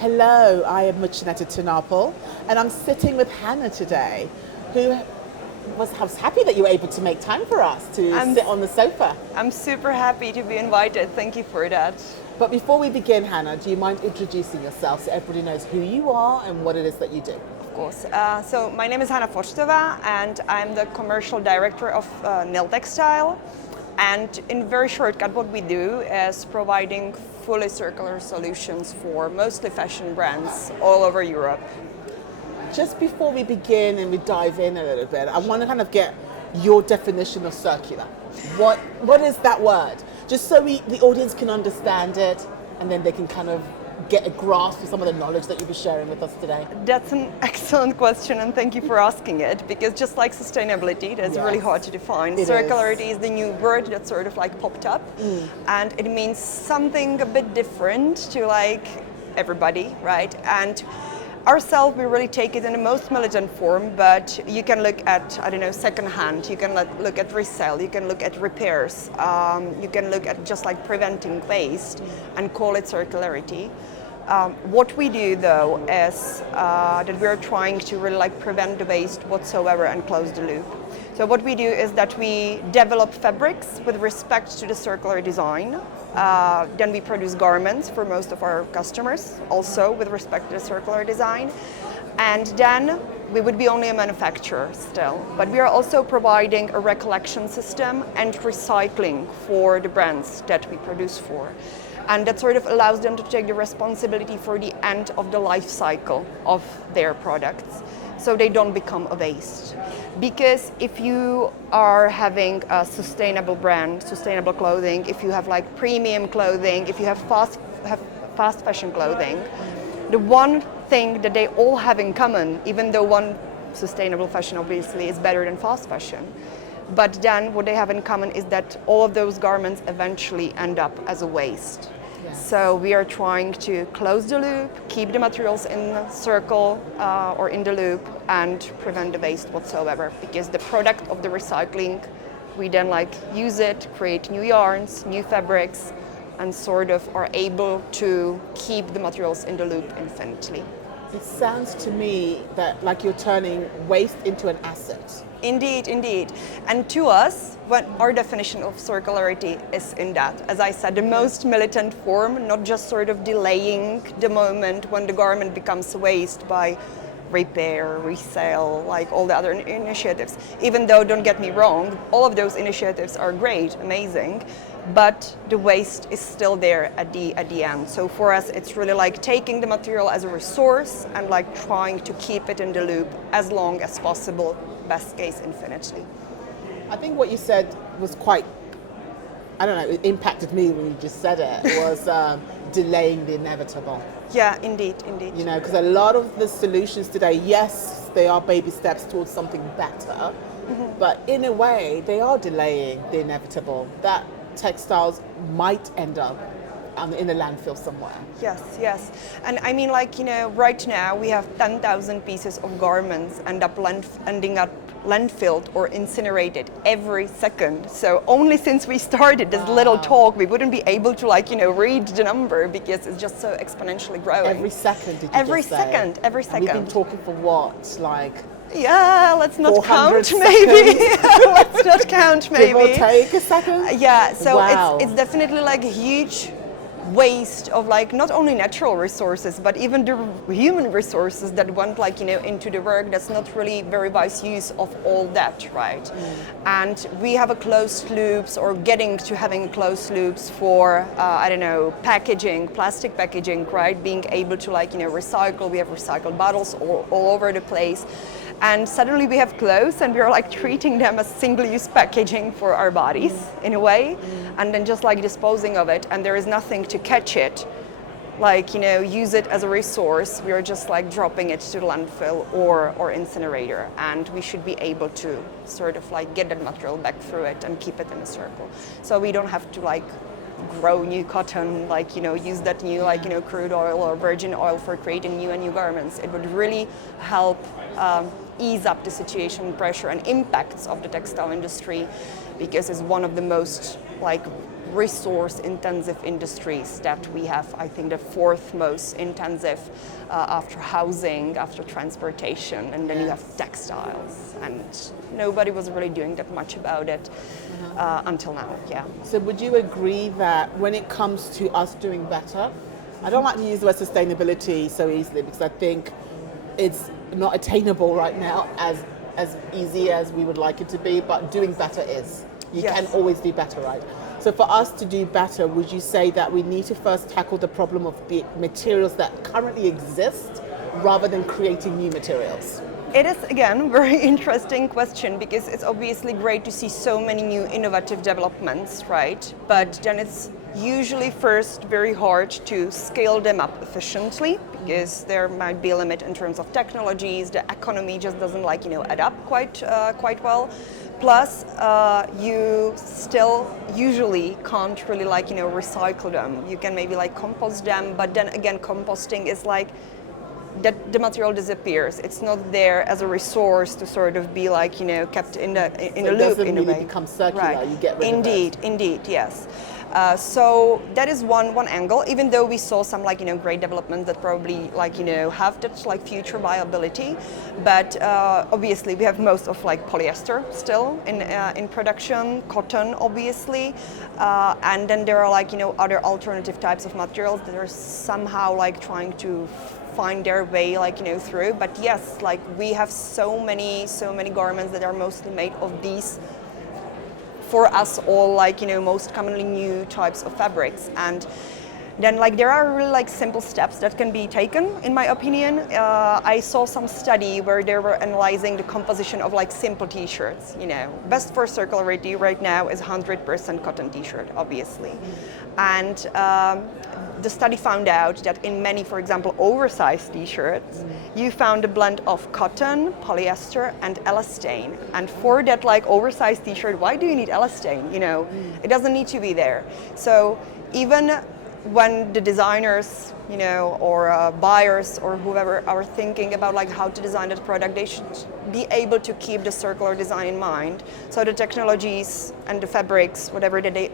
Hello, I am Muchaneta to Napel, and I'm sitting with Hana today, who was happy that you were able to make time for us to sit on the sofa. I'm super happy to be invited. Thank you for that. But before we begin, Hana, do you mind introducing yourself so everybody knows who you are and what it is that you do? Of course. So my name is Hana Fořtová, and I'm the Commercial Director of NIL Textile. And in very shortcut, what we do is providing fully circular solutions for mostly fashion brands all over Europe. Just before we begin and we dive in a little bit, I want to kind of get your definition of circular. What is that word? Just so the audience can understand it, and then they can kind of get a grasp of some of the knowledge that you'll be sharing with us today. That's an excellent question, and thank you for asking it, because just like sustainability, that's really hard to define. Circularity is the new word that sort of like popped up, and it means something a bit different to like everybody, right? And ourselves, we really take it in the most militant form, but you can look at, I don't know, secondhand, you can look at resale, you can look at repairs, you can look at just like preventing waste and call it circularity. What we do though is that we're trying to really like prevent the waste whatsoever and close the loop. So what we do is that we develop fabrics with respect to the circular design. Then we produce garments for most of our customers, also with respect to the circular design. And then we would be only a manufacturer still, but we are also providing a recollection system and recycling for the brands that we produce for. And that sort of allows them to take the responsibility for the end of the life cycle of their products, so they don't become a waste. Because if you are having a sustainable brand, sustainable clothing, if you have like premium clothing, if you have fast fashion clothing, the one thing that they all have in common, even though one sustainable fashion obviously is better than fast fashion, but then what they have in common is that all of those garments eventually end up as a waste. So we are trying to close the loop, keep the materials in the circle or in the loop, and prevent the waste whatsoever. Because the product of the recycling, we then like use it, create new yarns, new fabrics, and sort of are able to keep the materials in the loop infinitely. It sounds to me that like you're turning waste into an asset. Indeed, indeed. And to us, what our definition of circularity is in that, as I said, the most militant form, not just sort of delaying the moment when the garment becomes waste by repair, resale, like all the other initiatives. Even though, don't get me wrong, all of those initiatives are great, amazing, but the waste is still there at the end. So for us, it's really like taking the material as a resource and like trying to keep it in the loop as long as possible, best case infinitely. I think what you said was quite, I don't know, it impacted me when you just said it, was delaying the inevitable. Yeah, indeed, indeed. You know, because a lot of the solutions today, yes, they are baby steps towards something better, but in a way, they are delaying the inevitable. That textiles might end up in a landfill somewhere. Yes, yes. And I mean, like, you know, right now we have 10,000 pieces of garments ending up landfilled or incinerated every second. So only since we started this little talk, we wouldn't be able to, like, you know, read the number because it's just so exponentially growing. Every second, did you every just say? Every second. We've been talking for what, like? Yeah, let's not count seconds? maybe. Let's not count maybe. Give or take a second? Yeah, so wow. it's definitely like a huge waste of like not only natural resources but even the human resources that went like, you know, into the work that's not really very wise use of all that, right? And we have a closed loops or getting to having closed loops for I don't know, packaging, plastic packaging, right? Being able to like, you know, recycle. We have recycled bottles all over the place. And suddenly we have clothes and we're like treating them as single-use packaging for our bodies in a way, and then just like disposing of it, and there is nothing to catch it, like, you know, use it as a resource. We are just like dropping it to the landfill or incinerator, and we should be able to sort of like get that material back through it and keep it in a circle. So we don't have to like grow new cotton, like, you know, use that new, like, you know, crude oil or virgin oil for creating new and new garments. It would really help ease up the situation, pressure and impacts of the textile industry, because it's one of the most like resource intensive industries that we have, I think the fourth most intensive after housing, after transportation, and then you have textiles, and nobody was really doing that much about it until now. Yeah. So would you agree that when it comes to us doing better, I don't like to use the word sustainability so easily because I think it's not attainable right now as easy as we would like it to be, but doing better is. You can always do better, right? So for us to do better, would you say that we need to first tackle the problem of the materials that currently exist rather than creating new materials? It is, again, a very interesting question because it's obviously great to see so many new innovative developments, right? But then it's usually first very hard to scale them up efficiently because there might be a limit in terms of technologies. The economy just doesn't add up quite well. Plus, you still usually can't really recycle them. You can maybe compost them, but then again, composting is that the material disappears. It's not there as a resource to sort of be kept in a loop in a way. It doesn't really become circular. Right. You get rid of it. Indeed, yes. So that is one angle. Even though we saw some great developments that probably have that future viability, but obviously we have most of polyester still in production, cotton obviously, and then there are other alternative types of materials that are somehow trying to find their way through. But yes, we have so many garments that are mostly made of these, for us all most commonly new types of fabrics. And then there are really simple steps that can be taken, in my opinion. I saw some study where they were analyzing the composition of simple t-shirts. Best for circularity right now is 100% cotton t-shirt, obviously. And the study found out that in many, for example, oversized t-shirts, you found a blend of cotton, polyester, and elastane. And for that oversized t-shirt, why do you need elastane? It doesn't need to be there. So even when the designers, or buyers or whoever are thinking about how to design that product, they should be able to keep the circular design in mind. So the technologies and the fabrics, whatever that they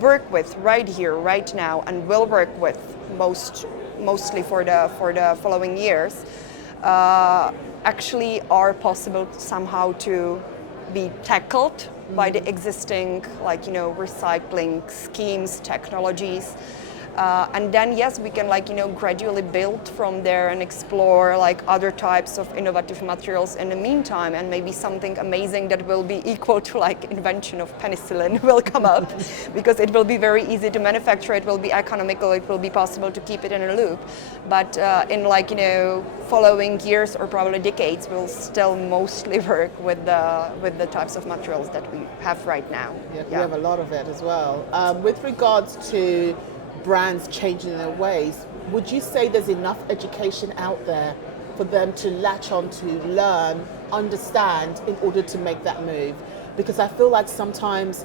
work with right here, right now, and will work with mostly for the following years, actually are possible somehow to be tackled by the existing recycling schemes, technologies. And then yes, we can gradually build from there and explore other types of innovative materials in the meantime, and maybe something amazing that will be equal to invention of penicillin will come up because it will be very easy to manufacture, it will be economical, it will be possible to keep it in a loop. But in following years or probably decades, we'll still mostly work with the types of materials that we have right now. Yeah, we have a lot of it as well. With regards to brands changing their ways, would you say there's enough education out there for them to latch on to, learn, understand in order to make that move? Because I feel like sometimes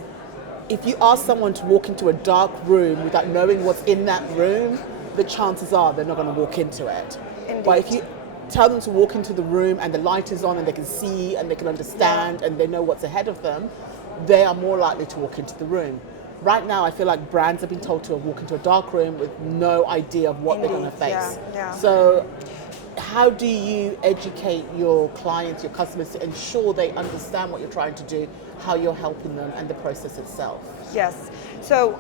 if you ask someone to walk into a dark room without knowing what's in that room, the chances are they're not going to walk into it. Indeed. But if you tell them to walk into the room and the light is on and they can see and they can understand and they know what's ahead of them, they are more likely to walk into the room. Right now, I feel like brands have been told to walk into a dark room with no idea of what they're going to face. Yeah. So how do you educate your clients, your customers, to ensure they understand what you're trying to do, how you're helping them, and the process itself? Yes. So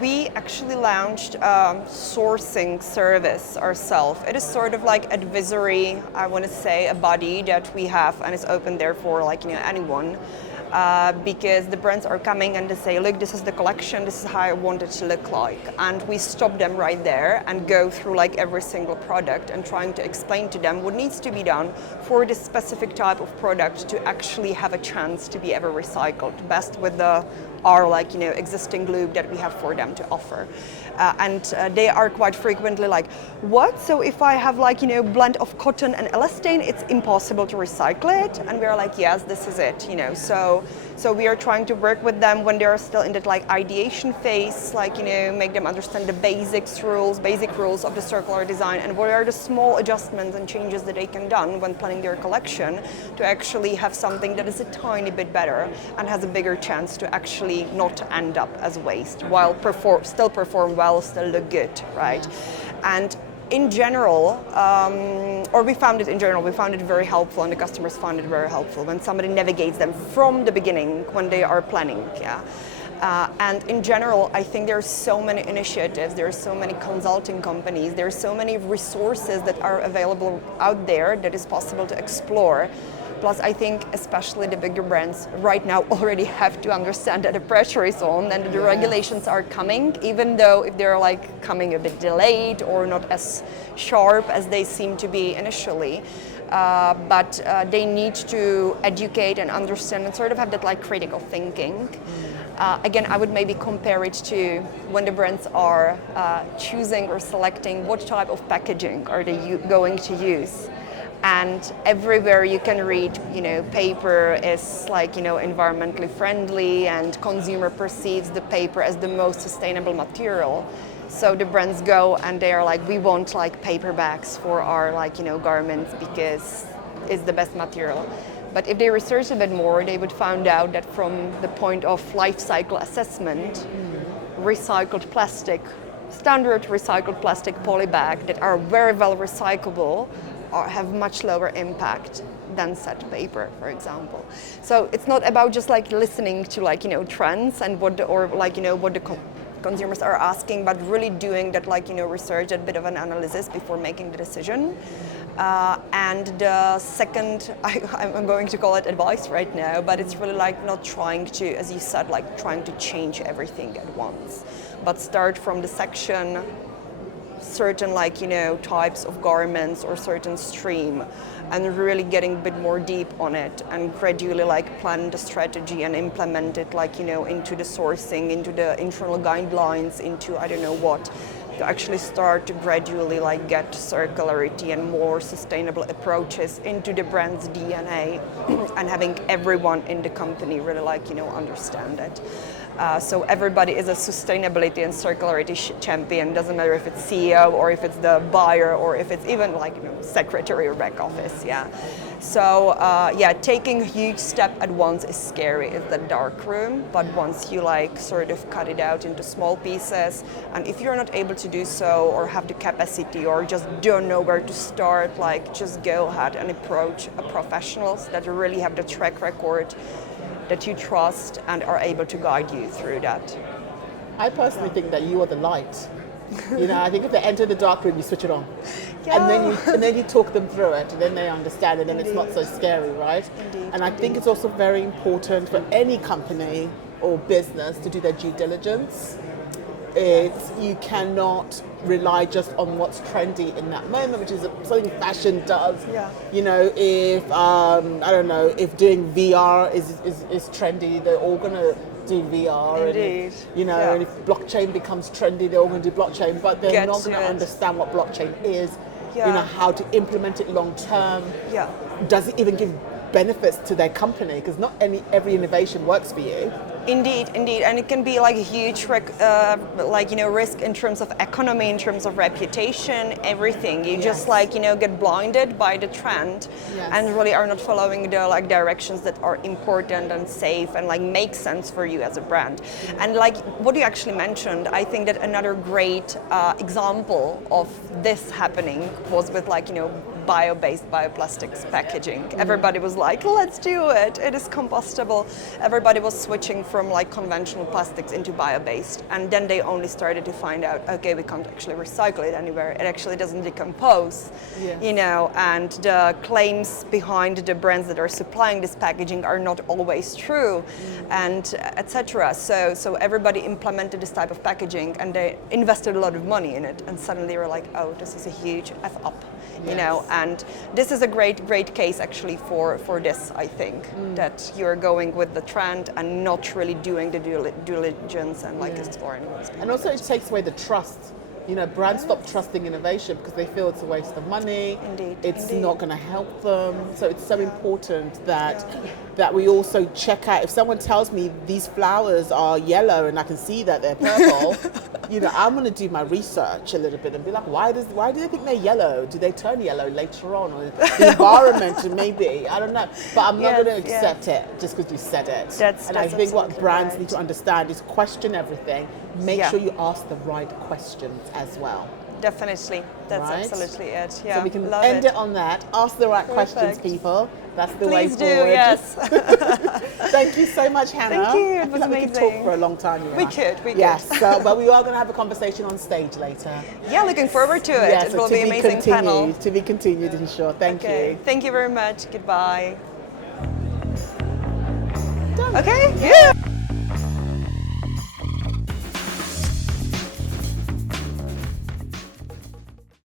we actually launched a sourcing service ourselves. It is sort of advisory, I want to say, a body that we have, and it's open there for anyone. Because the brands are coming and they say, look, this is the collection, this is how I want it to look like. And we stop them right there and go through every single product and trying to explain to them what needs to be done for this specific type of product to actually have a chance to be ever recycled, best with our existing loop that we have for them to offer. And they are quite frequently what? So if I have blend of cotton and elastane, it's impossible to recycle it? And we're yes, this is it, So we are trying to work with them when they are still in that ideation phase, make them understand the basic rules of the circular design and what are the small adjustments adjustments and changes that they can done when planning their collection to actually have something that is a tiny bit better and has a bigger chance to actually not end up as waste while still perform well, still look good, right? And in general, we found it very helpful, and the customers found it very helpful when somebody navigates them from the beginning when they are planning. And in general, I think there are so many initiatives, there are so many consulting companies, there are so many resources that are available out there that is possible to explore. Plus, I think especially the bigger brands right now already have to understand that the pressure is on and that the regulations are coming, even though if they're like coming a bit delayed or not as sharp as they seem to be initially. But they need to educate and understand and sort of have that like critical thinking. Again, I would maybe compare it to when the brands are choosing or selecting what type of packaging are they going to use. And everywhere you can read, paper is like, environmentally friendly, and consumer perceives the paper as the most sustainable material. So the brands go and they are like, we want like paper bags for our garments because it's the best material. But if they research a bit more, they would find out that from the point of life cycle assessment, recycled plastic, standard recycled plastic poly bag that are very well recyclable have much lower impact than said paper, for example. So it's not about just like listening to trends and what the consumers are asking, but really doing that research, a bit of an analysis before making the decision. And the second, I'm going to call it advice right now, but it's really not trying to, as you said, trying to change everything at once, but start from the section, certain types of garments or certain stream, and really getting a bit more deep on it and gradually plan the strategy and implement it into the sourcing, into the internal guidelines, into I don't know what, to actually start to gradually get circularity and more sustainable approaches into the brand's DNA and having everyone in the company really understand it. So everybody is a sustainability and circularity champion. Doesn't matter if it's CEO or if it's the buyer or if it's even secretary or back office. So taking a huge step at once is scary. It's the dark room. But once you sort of cut it out into small pieces, and if you're not able to do so or have the capacity or just don't know where to start, just go ahead and approach professionals that really have the track record that you trust and are able to guide you through that. I personally think that you are the light. I think if they enter the dark room, you switch it on. And then you talk them through it, and then they understand it, and it's not so scary, right? And I think it's also very important for any company or business to do their due diligence. You cannot rely just on what's trendy in that moment, which is something fashion does. If I don't know, if doing VR is trendy, they're all gonna do VR. Indeed. And if blockchain becomes trendy, they're all gonna do blockchain, but they're not gonna understand what blockchain is. How to implement it long term. Does it even give benefits to their company? Because not every innovation works for you. Indeed, and it can be a huge risk in terms of economy, in terms of reputation, everything. You just get blinded by the trend, and really are not following the directions that are important and safe and make sense for you as a brand. And what you actually mentioned, I think that another great example of this happening was with bio-based bioplastics packaging. Everybody was let's do it. It is compostable. Everybody was switching from conventional plastics into bio-based, and then they only started to find out, okay, we can't actually recycle it anywhere. It actually doesn't decompose, and the claims behind the brands that are supplying this packaging are not always true, and etc. So everybody implemented this type of packaging, and they invested a lot of money in it, and suddenly they were oh, this is a huge F up, and this is a great case actually for this, I think, that you're going with the trend and not really doing the due diligence and exploring. And also it takes away the trust. Brands stop trusting innovation because they feel it's a waste of money. It's not going to help them. So it's so important that we also check out. If someone tells me these flowers are yellow and I can see that they're purple, you know, I'm going to do my research a little bit and be like, why do they think they're yellow? Do they turn yellow later on? Or the environment, maybe, I don't know. But I'm not going to accept it just because you said it. And I think what brands need to understand is question everything. Make sure you ask the right questions as well. Definitely. That's absolutely it. Yeah. So we can end it on that. Ask the right questions, people. That's the way forward. Please do, yes. Thank you so much, Hannah. Thank you. It was amazing. We could talk for a long time. We could. Yes. So, but we are going to have a conversation on stage later. Yeah, looking forward to it. Yes, it will be an amazing panel. To be continued, ensure. Thank you. Thank you very much. Goodbye. Done. Okay. Yeah.